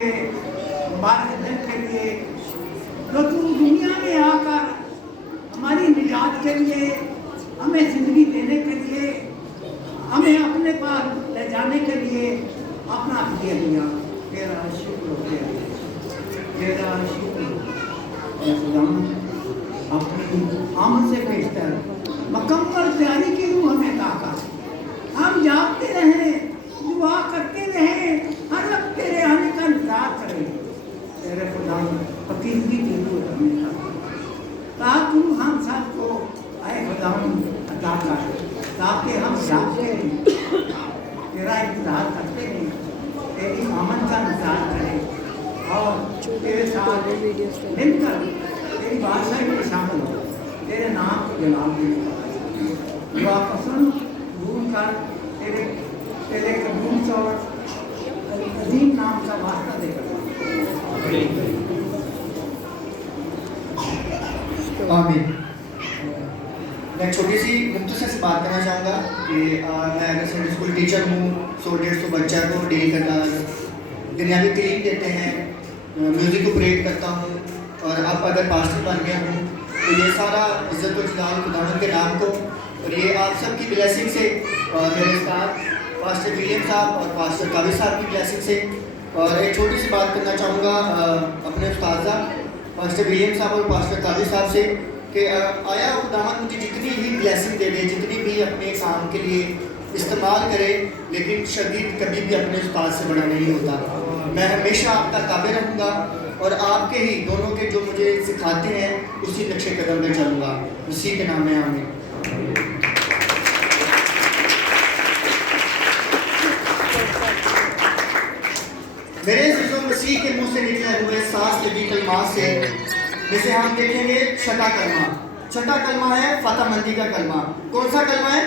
मार्गदर्शन के लिए तो तू दुनिया में आकर हमारी निजात के लिए, हमें जिंदगी देने के लिए, हमें अपने पास ले जाने के लिए अपना हदिया दिया। तेरा शुक्र हो, तेरा शुक्र। अपनी आमद से बेहतर मुकम्मल तैयारी की रूह हमें ताकत, हम जागते रहे, दुआ करते रहे, हर वक्त तेरे आने का इंतजार करें। तेरे खुदा पकीज़गी की रूह हमें ताकत तू हम सबको आए खुदा अता कर, ताकि हम जागते रहें, तेरा इंतजार करते रहें, तेरी आमद का इंतजार करें और तेरे साथ मिलकर तेरी बादशाही में शामिल हो, तेरे नाम को जलाल दे। दुआ को सुन, भूल कर तेरे कबूल और अजीम नाम का वास्ता देकर। आमीन। मैं छोटी सी मुख्तसर से बात करना चाहूँगा कि मैं अगर संडे स्कूल टीचर हूँ, 100-150 बच्चा को डील करना, दुनियावी तालीम देते हैं, म्यूज़िक ऑपरेट करता हूँ और अब अगर पास्टर बन गया हूँ तो ये सारा इज़्ज़त व जलाल खुदावंद के नाम को और ये आप सब की ब्लेसिंग से और मेरे साथ पास्टर विलियम साहब और पास्टर कावी साहब की ब्लेसिंग से। और एक छोटी सी बात करना चाहूँगा अपने उस्ताद पास्टर विलियम साहब और पास्टर कावी साहब से कि आया खुदावंद मुझे जितनी भी ब्लेसिंग दे दे, जितनी भी अपने काम के लिए इस्तेमाल करे, लेकिन शदीद कभी भी अपने उस्ताद से बड़ा नहीं होता। मैं हमेशा आपका ताबे रहूँगा और आपके ही दोनों के जो मुझे सिखाते हैं उसी नक्शे कदम में चलूँगा। उसी के नाम में आमीन। मेरे अज़ीज़ों, मसीह के मुंह से निकले हुए 7 जदीद कलमात से जैसे हम देखेंगे छठा कलमा है फतहमंदी का कलमा। कौन सा कलमा है?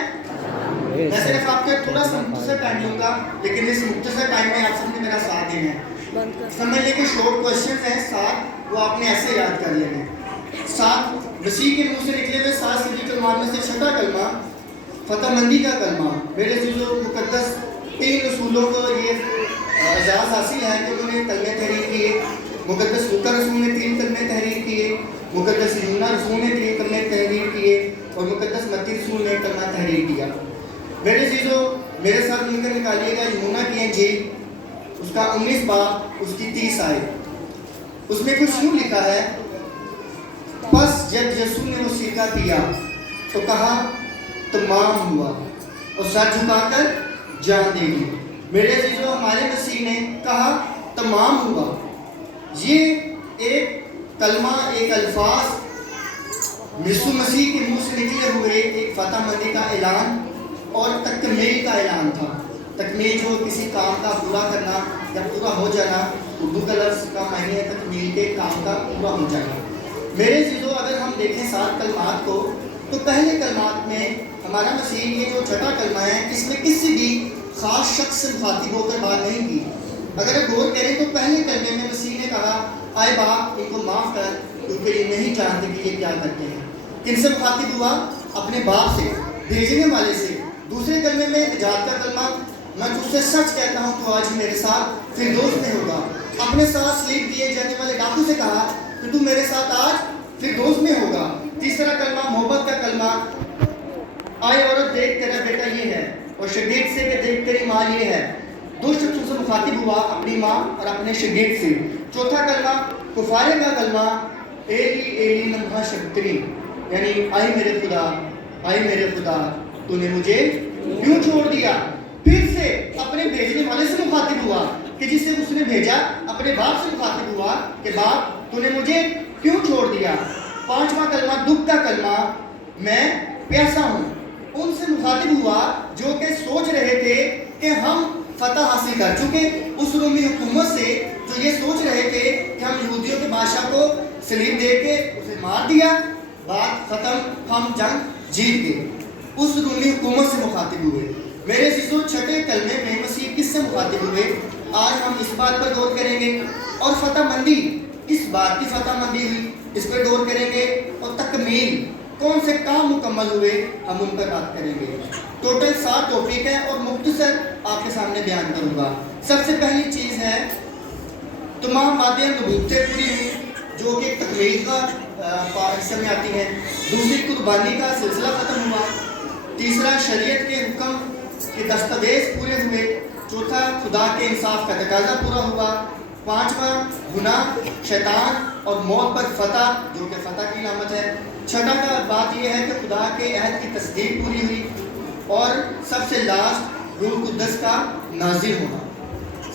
मैं सिर्फ आपके थोड़ा सा मुख्तसर टाइम लूँगा, लेकिन इस मुख्तसर टाइम में आप सबने मेरा साथ देना है। समझ लें कि शॉर्ट क्वेश्चन हैं 7, वो आपने ऐसे याद कर लेने। 7 मसीह के मुंह से निकले हुए 7 जदीद कलमात में से छठा कलमा फतहमंदी का कलमा। मेरे अज़ीज़ों, मुक़द्दस 3 रसूलों को ये एजाज़ हासिल है कि उन्होंने कलमे तहरीर किए। मुक़द्दस लूका रसूल ने 3 कलमे तहरीर किए, मुक़द्दस यूहन्ना रसूल ने 3 कलमे तहरीर किए और मुक़द्दस मत्ती रसूल ने कलमा तहरीर किया। मेरे अज़ीज़ों, मेरे साथ मिलकर निकालिएगा यूहन्ना की इंजील, उसका 19 बाब, उसकी 30 आयत। उसमें कुछ यूँ लिखा है, बस जब यीशु ने वो सीका किया तो कहा तमाम हुआ और सर झुकाकर जान दे दी। मेरे अज़ीज़ों, हमारे मसीह ने कहा तमाम हुआ। ये एक कलमा, एक अल्फाज यीशु मसीह के मुंह से निकले हुए एक फतहमंदी का ऐलान और तकमील का ऐलान था। तकमील जो किसी काम का पूरा करना या पूरा हो जाना, उर्दू का लफ्ज़ का मायने है तकमील के काम का पूरा हो जाना। मेरे अज़ीज़ों, अगर हम देखें 7 कलमात को तो पहले कलमात में हमारा मसीह ये जो छठा कलमा है, इसमें किसी भी ख़ास शख्स से मुखातिब होकर बात नहीं की। अगर गौर करें तो पहले कलमे में मसीह ने कहा, आए बाप इनको माफ़ कर क्योंकि ये नहीं जानते कि ये क्या करते हैं। किन से मुखातिब हुआ? अपने बाप से, भेजने वाले से। दूसरे कलमे में निजात का कलमा, मैं तुझसे सच कहता हूँ तो आज ही मेरे साथ फिरदौस में होगा। अपने साथ स्लीप दिए जाने वाले डाकू से कहा कि तू मेरे साथ आज फिरदौस में होगा। तीसरा कलमा मोहब्बत का कलमा, आए औरत देख तेरा बेटा ये है, और शगीद से कि देख तेरी माँ ये है। दुष्ट तुझसे मुखातिब हुआ अपनी माँ और अपने शगीद से। चौथा कलमा कुफारे का कलमा, एली एली लम्हा शक्तरी, यानी आई मेरे खुदा तूने मुझे क्यों छोड़ दिया। फिर से अपने भेजने वाले से मुखातिब हुआ कि जिसे उसने भेजा, अपने बाप से मुखातिब हुआ कि बाप तूने मुझे क्यों छोड़ दिया। पांचवा कलमा दुख का कलमा, मैं प्यासा हूँ। उनसे मुखातिब हुआ जो कि सोच रहे थे कि हम फतह हासिल कर चुके उस रोमी हुकूमत से, जो ये सोच रहे थे कि हम यहूदियों के बादशाह को सलीब दे के उसे मार दिया, बात ख़त्म, हम जंग जीत गए। उस रोमी हुकूमत से मुखातिब हुए। मेरे अज़ीज़ों, छठे कलमे में मसीह किससे मुखातिब हुए? आज हम इस बात पर गौर करेंगे। और फतहमंदी, किस बात की फतहमंदी हुई, इस पर गौर करेंगे। और तकमील, कौन से काम मुकम्मल हुए, हम उन पर बात करेंगे। टोटल 7 टॉपिक है और मुख्तसर आपके सामने बयान करूँगा। सबसे पहली चीज़ है तमाम बातें नबूवतें पूरी हुई जो कि एक तकमील का हिस्से में आती हैं। दूसरी, कुर्बानी का सिलसिला ख़त्म हुआ। तीसरा, शरीयत के हुक्म के दस्तावेज पूरे हुए। चौथा, खुदा के इंसाफ का तकाजा पूरा हुआ। पांचवा, गुनाह, शैतान और मौत पर फतह, जो कि फतह की अलामत है। छठा का बात यह है कि खुदा के अहद की तस्दीक पूरी हुई। और सबसे लास्ट, रूह कुद्दस का नाज़िल होना।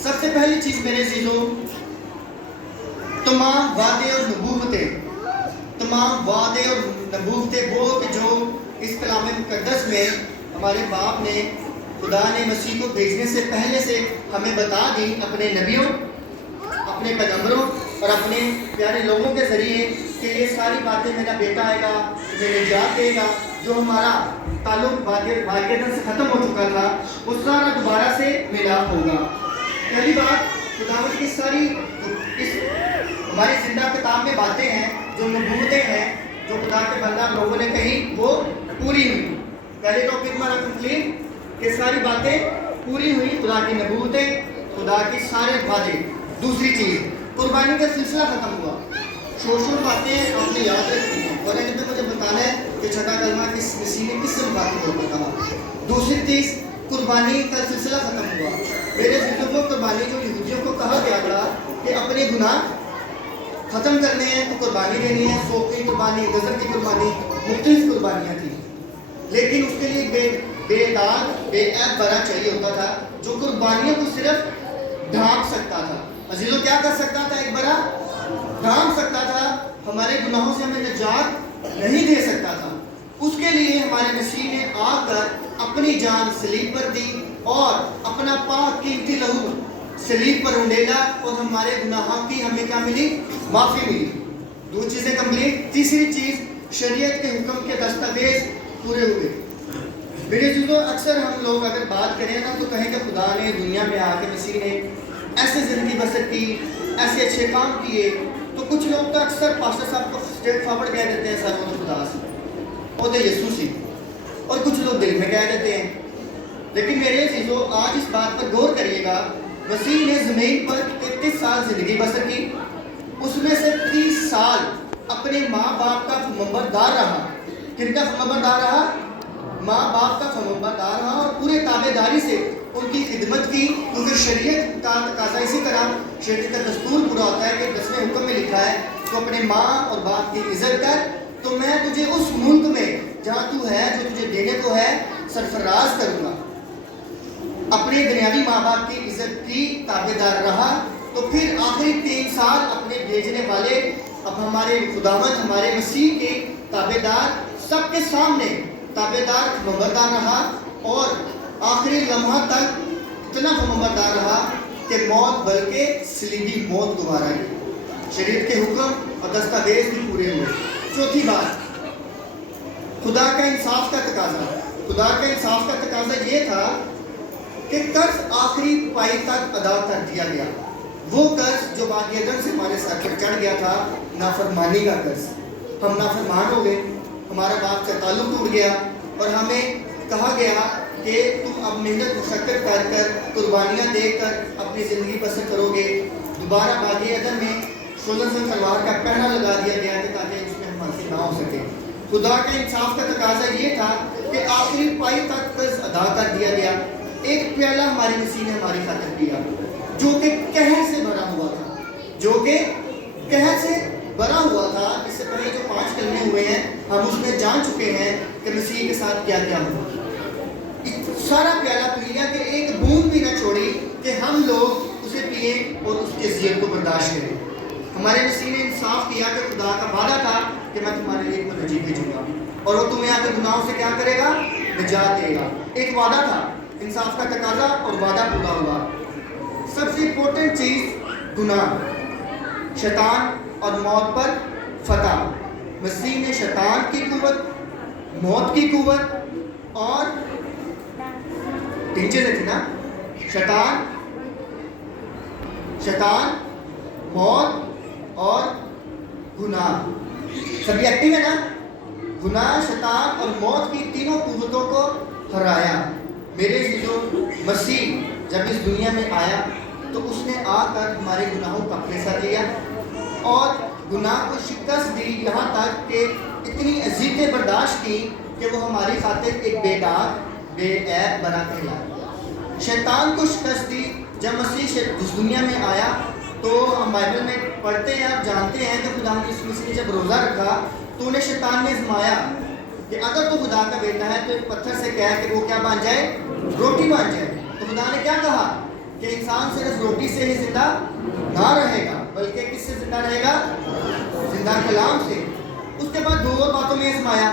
सबसे पहली चीज़ मेरे अज़ीज़ों, तमाम वादे और नबूवतें वो कि जो इस कलाम मुक़द्दस में हमारे बाप ने, खुदा ने मसीह को भेजने से पहले से हमें बता दी अपने नबियों, अपने पैगंबरों और अपने प्यारे लोगों के ज़रिए कि ये सारी बातें मेरा बेटा आएगा, मुझे निजात देगा। जो हमारा ताल्लुक़ वाक़ईतन से ख़त्म हो चुका था वो सारा दोबारा से मिलाप होगा। पहली बात, खुदावंद की सारी इस हमारी ज़िंदा किताब में बातें हैं, जो नबूवतें हैं, जो खुदा के बंदा लोगों ने कही, वो पूरी हुई। पहले टॉपिक हमारा कंप्लीट कि सारी बातें पूरी हुई, खुदा की नबूवतें, खुदा की सारे वादे। दूसरी चीज़, कुर्बानी का सिलसिला ख़त्म हुआ। शोर बातें आपने याद रखी हैं और इनमें मुझे बताना है कि छठा कलमा किस मसीह ने किस बात को कहा। दूसरी चीज़, कुर्बानी का सिलसिला ख़त्म हुआ। मेरे ज़िंदगी को कुर्बानी जो यहूदियों को कहा गया था कि अपने गुनाह ख़त्म करने हैं तो कुर्बानी देनी है। सोख की कुर्बानी, गज़ब की कुर्बानी, मुख्तलिफ कुर्बानियाँ थी, लेकिन उसके लिए बेदाग बेऐब बरा चाहिए होता था जो कुर्बानियों को सिर्फ ढांप सकता था। अजीज़ों, क्या कर सकता था? एक बरा ढांप सकता था, हमारे गुनाहों से हमें निजात नहीं दे सकता था। उसके लिए हमारे मसीह ने आकर अपनी जान सलीब पर दी और अपना पाक कीमती लहू सलीब पर उंडेला और हमारे गुनाहों की हमें क्या मिली? माफ़ी मिली। दो चीज़ें कंप्लीट। तीसरी चीज़, शरीयत के हुक्म के दस्तावेज पूरे हुए। मेरे दोस्तों, अक्सर हम लोग अगर बात करें ना तो कहें कि खुदा ने दुनिया में आके मसीह ने ऐसे ज़िंदगी बसर की, ऐसे अच्छे काम किए, तो कुछ लोग तो अक्सर पास्टर साहब को स्ट्रेट फॉरवर्ड कह देते हैं, सर वो तो खुदा से, वो तो यीशु सी, और कुछ लोग दिल में कह देते हैं। लेकिन मेरे चीज़ों, आज इस बात पर गौर करिएगा, मसीह ने ज़मीन पर 33 साल ज़िंदगी बसर की, उसमें से 30 साल अपने माँ बाप का फरमाबरदार रहा। किनका फरमाबरदार रहा? माँ बाप का फरमाबरदार रहा और पूरे ताबेदारी से उनकी खिदमत की, क्योंकि शरीयत का तकाज़ा इसी तरह, शरीयत का दस्तूर पूरा होता है कि 10वें हुक्म में लिखा है तो अपने माँ और बाप की इज़्ज़त कर, तो मैं तुझे उस मुल्क में जहाँ तू है, जो तुझे देने को है, सरफराज करूँगा। अपने दुनियावी माँ बाप की इज़्ज़त की ताबेदार रहा, तो फिर आखिरी 3 साल अपने भेजने वाले, अब हमारे खुदावंद, हमारे मसीह के ताबेदार, सबके सामने ताबेदार फरमाबरदार रहा और आखिरी लम्हा तक इतना फरमाबरदार रहा कि मौत बल्कि सलीबी मौत दोबारा की। शरीयत के हुक्म और दस्तावेज भी पूरे हुए। चौथी बात, खुदा का इंसाफ का तकाजा। खुदा का इंसाफ का तकाजा ये था कि कर्ज आखिरी पाई तक अदा कर दिया गया। वो कर्ज जो वाक़ईतन से हमारे सर पर चढ़ गया था, नाफरमानी का कर्ज। हम नाफरमान हो गए, हमारा बाप से ताल्लुक़ टूट गया और हमें कहा गया कि तुम अब मेहनत मुशक्क़त कर कर, कुर्बानियाँ देकर अपनी ज़िंदगी बसर करोगे। दोबारा बाग़े अदन में शोलन तलवार का पहरा लगा दिया गया कि ताकि उसमें हम हासिल ना हो सके। खुदा के इंसाफ का तकाजा ये था कि आखिरी पाई तक कर्ज अदा कर दिया गया। एक प्याला हमारे मसीह ने हमारी खातिर दिया, जो कि कहर से भरा हुआ था, जो कि कहर से भरा हुआ था। इससे पहले जो 5 कलमे हुए हैं, हम उसमें जान चुके हैं कि मसीह के साथ क्या क्या हुआ। सारा प्याला पी लिया कि एक बूंद भी न छोड़ी कि हम लोग उसे पिए और उसके ज़ियत को बर्दाश्त करें। हमारे मसीह ने इंसाफ किया कि खुदा का वादा था कि मैं तुम्हारे लिए एक नजीब भेजूंगा और वो तुम्हें आकर गुनाहों से क्या करेगा? निजात देगा। एक वादा था, इंसाफ का तकाजा और वादा पूरा हुआ। सबसे इम्पोर्टेंट चीज़ गुनाह, शैतान और मौत पर फतह। मसीह ने शैतान की कुव्वत, मौत की कुव्वत और 3 चीज़ें थी ना, शैतान, मौत और गुनाह। सभी एक्टिव है ना? गुनाह, शैतान और मौत की तीनों कुव्वतों को हराया। मेरे जो मसीह जब इस दुनिया में आया تو اس نے آ کر ہمارے گناہوں کا اپنے ساتھ لیا اور گناہ کو شکست دی، یہاں تک کہ اتنی اذیتیں برداشت کی کہ وہ ہماری خاطر ایک بے داغ بے عیب بنا کر لایا۔ شیطان کو شکست دی۔ جب مسیح اس دنیا میں آیا تو ہم بائبل میں پڑھتے ہیں اور جانتے ہیں کہ خدا نے یسوع مسیح نے جب روزہ رکھا تو انہیں شیطان نے آزمایا کہ اگر تو خدا کا بیٹا ہے تو ایک پتھر سے کہہ کہ وہ کیا بن جائے؟ روٹی بن جائے۔ تو خدا نے کیا کہا کہ انسان صرف روٹی سے ہی زندہ نہ رہے گا بلکہ کس سے زندہ رہے گا؟ زندہ کلام سے۔ اس کے بعد 2 اور باتوں میں آزمایا،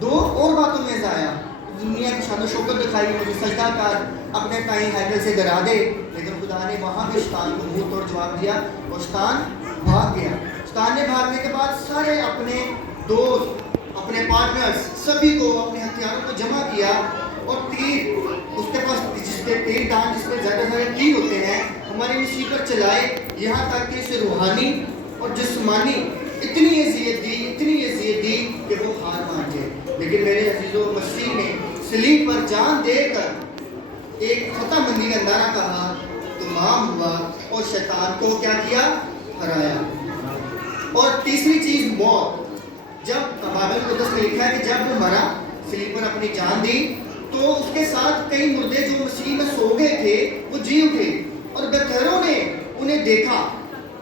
2 اور باتوں میں آزمایا۔ دنیا کی شان و شوکت دکھائی، مجھے سجدہ کر، اپنے تائیں ہیکل سے گرا دے، لیکن خدا نے وہاں بھی شیطان کو منہ توڑ جواب دیا اور شیطان بھاگ گیا۔ شیطان نے بھاگنے کے بعد سارے اپنے دوست، اپنے پارٹنرز سبھی کو اپنے ہتھیاروں کو جمع کیا اور تیر، اس کے پاس جس کے تیر دان جس میں زیادہ سارے تیر ہوتے ہیں، ہمارے مسیح پر چلائے، یہاں تک کہ اسے روحانی اور جسمانی اتنی اذیت دی کہ وہ ہار مان گئے۔ لیکن میرے عزیزوں، مسیح نے صلیب پر جان دے کر ایک فتح مندی کا نعرہ کہا، تمام ہوا، اور شیطان کو کیا کیا؟ ہرایا۔ اور تیسری چیز موت۔ جب بائبل مقدس میں لکھا ہے کہ جب وہ مرا، صلیب پر اپنی جان دی، تو اس کے ساتھ کئی مردے جو مسیح میں سو گئے تھے وہ جی اٹھے اور بطیروں نے انہیں دیکھا۔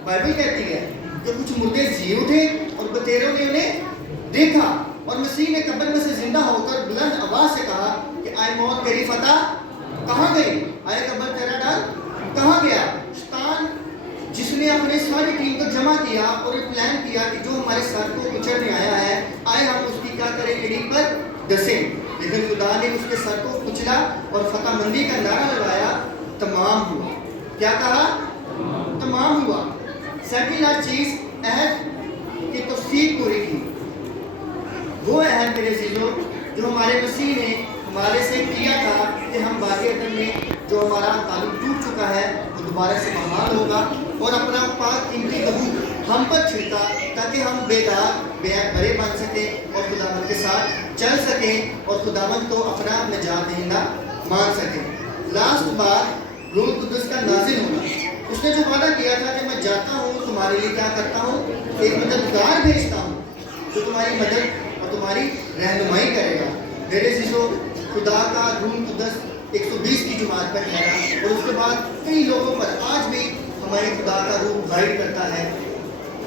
بائبل کہتی ہے کہ کچھ مردے جی اٹھے اور بطیروں نے انہیں دیکھا، اور مسیح نے قبر میں سے زندہ ہو کر بلند آواز سے کہا کہ آئے موت تیری فتح کہاں گئی؟ آئے قبر تیرا ڈر کہاں گیا؟ شیطان جس نے اپنے ساری ٹیم کو جمع کیا اور ایک پلان کیا کہ جو ہمارے سر کو کچلنے آیا ہے، آئے ہم اس کی کیا کریں؟ ایڑی پر ڈسیں، لیکن خدا نے اس کے سر کو کچلا اور فتح مندی کا نعرہ لگایا، تمام ہوا۔ کیا کہا؟ تمام ہوا۔ سیکنڈ چیز، عہد کی توثیق پوری کی۔ وہ عہد میرے عزیزوں جو ہمارے مسیح نے ہمارے سے کیا تھا کہ ہم باقی عدم میں جو ہمارا تعلق ٹوٹ چکا ہے وہ دوبارہ سے بحال ہوگا، اور اپنا پاک قیمتی لہو ہم پر چھڑکا تاکہ ہم بے داغ بڑے بن سکیں اور خداوند کے ساتھ چل سکیں اور خداوند کو اپنا نجات دہندہ مان سکیں۔ لاسٹ بات، روح القدس کا نازل ہونا۔ اس نے جو وعدہ کیا تھا کہ میں جاتا ہوں تمہارے لیے کیا کرتا ہوں؟ ایک مددگار بھیجتا ہوں جو تمہاری مدد اور تمہاری رہنمائی کرے گا۔ میرے عزیزوں، خدا کا روح القدس 120 کی جماعت پر ٹھہرا، اور اس کے بعد کئی لوگوں پر آج بھی ہمارے خدا کا روح گائیڈ کرتا ہے،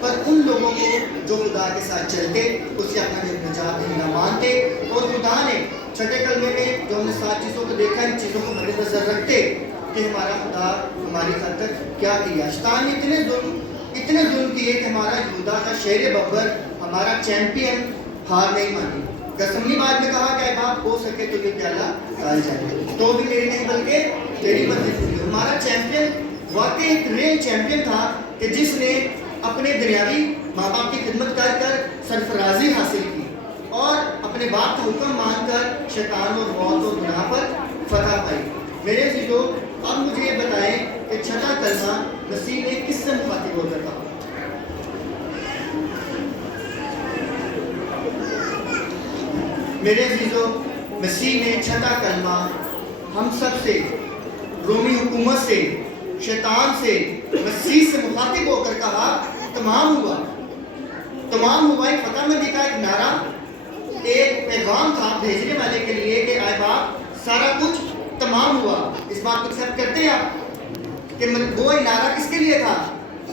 پر ان لوگوں کو جو خدا کے ساتھ چلتے، اسے اپنا نجات دہندہ مانتے، اور خدا نے چھٹے کلمے میں جو ہم نے 7 چیزوں کو دیکھا، ان چیزوں کو مد نظر رکھتے کہ ہمارا خدا ہماری خاطر کیا کیا۔ شیطان نے اتنے ظلم کیے کہ ہمارا یہودا کا شیر ببر، ہمارا چیمپئن، ہار نہیں مانی۔ گثمنی بعد میں کہا کہ اے باپ ہو سکے تو یہ پیالہ ڈال جائے، تو بھی میری نہیں بلکہ تیری مرضی پوری ہو۔ ہمارا چیمپئن واقعی ایک ریل چیمپئن تھا کہ جس نے اپنے دنیاوی ماں باپ کی خدمت کر کر سرفرازی حاصل کی اور اپنے باپ کا حکم مان کر شیطان اور موت اور گناہ پر فتح پائی۔ میرے عزیزوں، اب مجھے یہ بتائیں کہ چھٹا کلمہ مسیح نے کس سے مخاطب ہو کر کہا؟ میرے عزیزوں، مسیح نے چھٹا کلمہ ہم سب سے، رومی حکومت سے، شیطان سے، مسیح سے مخاطب ہو کر کہا، تمام ہوا۔ تمام ہوا ایک فتح مندی کا ایک نعرہ، ایک پیغام تھا بھیجنے والے کے لیے کہ اے باپ سارا کچھ تمام ہوا۔ اس بات کو ایکسپٹ کرتے ہیں آپ کہ وہ نعرہ کس کے لیے تھا؟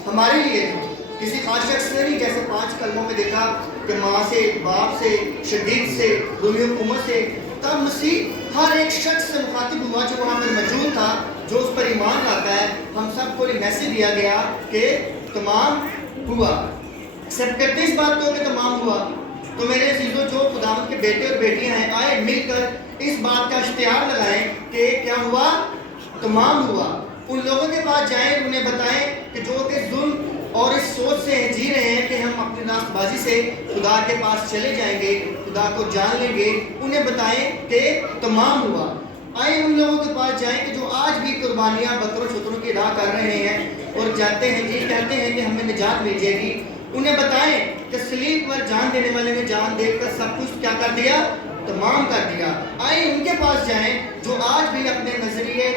ہمارے لیے تھا، کسی خاص شخص نے نہیں۔ جیسے 5 کلموں میں دیکھا کہ ماں سے، باپ سے، شدید سے، رومی حکومت سے، تب مسیح ہر ایک شخص سے مخاطب ہوا جو وہاں پر موجود تھا، جو اس پر ایمان لاتا ہے۔ ہم سب کو یہ میسج دیا گیا کہ تمام ہوا۔ ایکسپٹ کرتے اس بات کو کہ تمام ہوا؟ تو میرے عزیزوں، جو خداوند کے بیٹے اور بیٹیاں ہیں، آئے مل کر اس بات کا اشتہار لگائیں کہ کیا ہوا؟ تمام ہوا۔ ان لوگوں کے پاس جائیں، انہیں بتائیں کہ جو کہ ظلم اور اس سوچ سے جی رہے ہیں کہ ہم اپنی راست بازی سے خدا کے پاس چلے جائیں گے، خدا کو جان لیں گے، انہیں بتائیں کہ تمام ہوا۔ آئے ان لوگوں کے پاس جائیں کہ جو آج بھی قربانیاں بکروں چھتروں کی ادا کر رہے ہیں اور جاتے ہیں جی کہتے ہیں کہ ہمیں نجات مل جائے گی، انہیں بتائیں کہ صلیب پر جان دینے والے نے جان دے کر سب کچھ کیا کر دیا؟ تمام کر دیا۔ آئے ان کے پاس جائیں جو آج بھی اپنے نظریے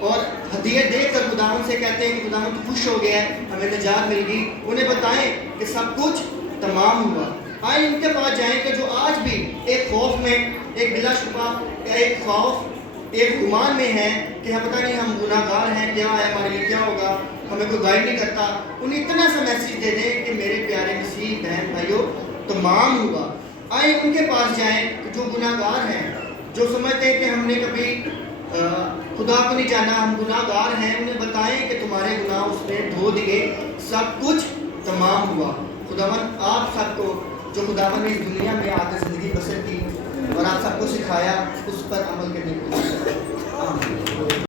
اور ہدیے دے کر خداوند سے کہتے ہیں کہ خداوند تو خوش ہو گیا ہے, ہمیں نجات مل گئی, انہیں بتائیں کہ سب کچھ تمام ہوا. آئیں ان کے پاس جائیں کہ جو آج بھی ایک خوف میں, ایک بلا شبہ ایک خوف, ایک گمان میں ہے کہ ہم پتہ نہیں ہم گناہ گار ہیں, کیا ہے ہمارے لیے کیا ہوگا, ہمیں کوئی گائیڈ نہیں کرتا. انہیں اتنا سا میسیج دے دیں کہ میرے پیارے مسیح بہن بھائیوں تمام ہوا. آئیں ان کے پاس جائیں کہ جو گناہ گار ہیں, جو سمجھتے ہیں کہ ہم نے کبھی خدا کو نہیں جانا, ہم گناہ گار ہیں, انہیں بتائیں کہ تمہارے گناہ اس نے دھو دیے, سب کچھ تمام ہوا. خداوند آپ سب کو, جو خداوند نے اس دنیا میں آ کر زندگی بسر کی اور آپ سب کو سکھایا, اس پر عمل کرنے کی کوشش کریں. آمین.